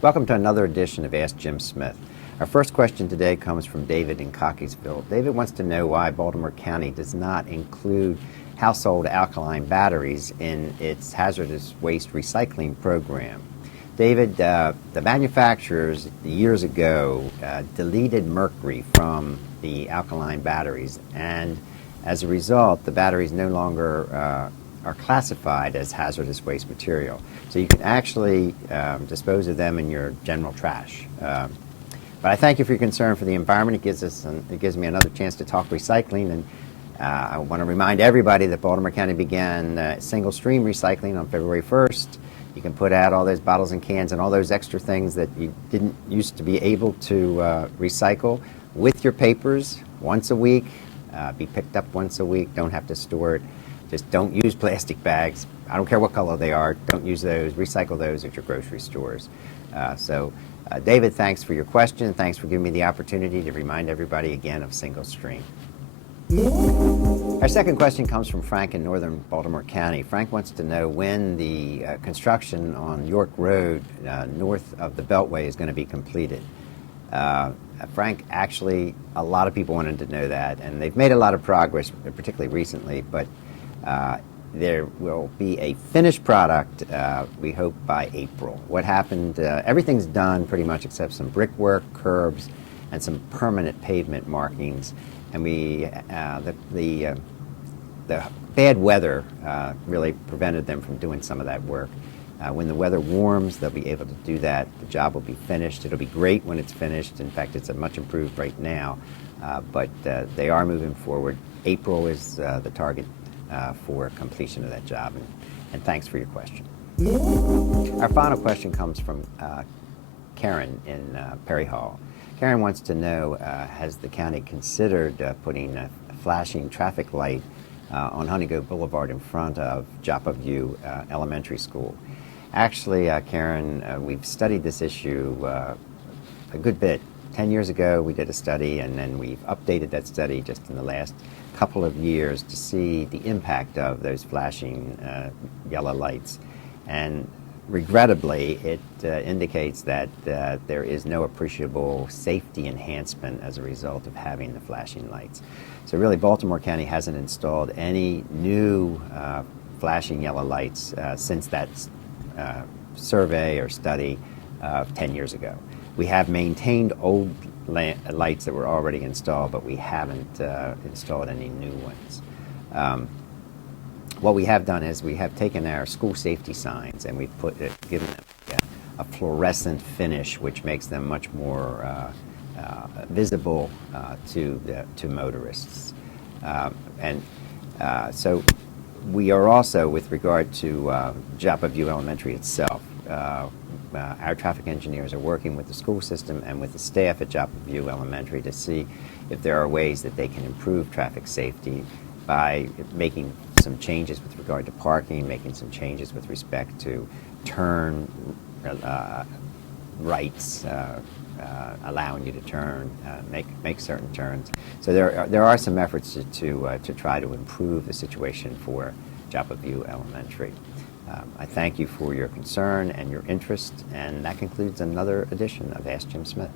Welcome to another edition of Ask Jim Smith. Our first question today comes from David in Cockeysville. David wants to know why Baltimore County does not include household alkaline batteries in its hazardous waste recycling program. David, the manufacturers years ago deleted mercury from the alkaline batteries, and as a result, the batteries no longer are classified as hazardous waste material. So you can actually dispose of them in your general trash. But I thank you for your concern for the environment. It gives me another chance to talk recycling, and I want to remind everybody that Baltimore County began single stream recycling on February 1st. You can put out all those bottles and cans and all those extra things that you didn't used to be able to recycle with your papers once a week. Be picked up once a week. Don't have to store it. Just don't use plastic bags. I don't care what color they are. Don't use those. Recycle those at your grocery stores. David, thanks for your question. Thanks for giving me the opportunity to remind everybody again of single stream. Our second question comes from Frank in northern Baltimore County. Frank wants to know when the construction on York Road north of the Beltway is going to be completed. Frank, actually, a lot of people wanted to know that, and they've made a lot of progress, particularly recently, but there will be a finished product, we hope, by April. What happened, everything's done pretty much except some brickwork, curbs, and some permanent pavement markings. And the bad weather really prevented them from doing some of that work. When the weather warms, they'll be able to do that. The job will be finished. It'll be great when it's finished. In fact, it's much improved right now. But they are moving forward. April is the target for completion of that job. And thanks for your question. Our final question comes from Karen in Perry Hall. Karen wants to know, has the county considered putting a flashing traffic light on Honeygo Boulevard in front of Joppa View Elementary School? Actually, Karen, we've studied this issue a good bit. 10 years ago, we did a study, and then we've updated that study just in the last couple of years to see the impact of those flashing yellow lights. And regrettably, it indicates that there is no appreciable safety enhancement as a result of having the flashing lights. So really, Baltimore County hasn't installed any new flashing yellow lights since that survey or study 10 years ago. We have maintained old lights that were already installed, but we haven't installed any new ones. What we have done is we have taken our school safety signs and we've given them a fluorescent finish, which makes them much more visible to motorists. So we are also, with regard to Joppa View Elementary itself, our traffic engineers are working with the school system and with the staff at Joppa View Elementary to see if there are ways that they can improve traffic safety by making some changes with regard to parking, making some changes with respect to turn rights, allowing you to turn, make certain turns. So there are some efforts to try to improve the situation for Joppa View Elementary. I thank you for your concern and your interest, and that concludes another edition of Ask Jim Smith.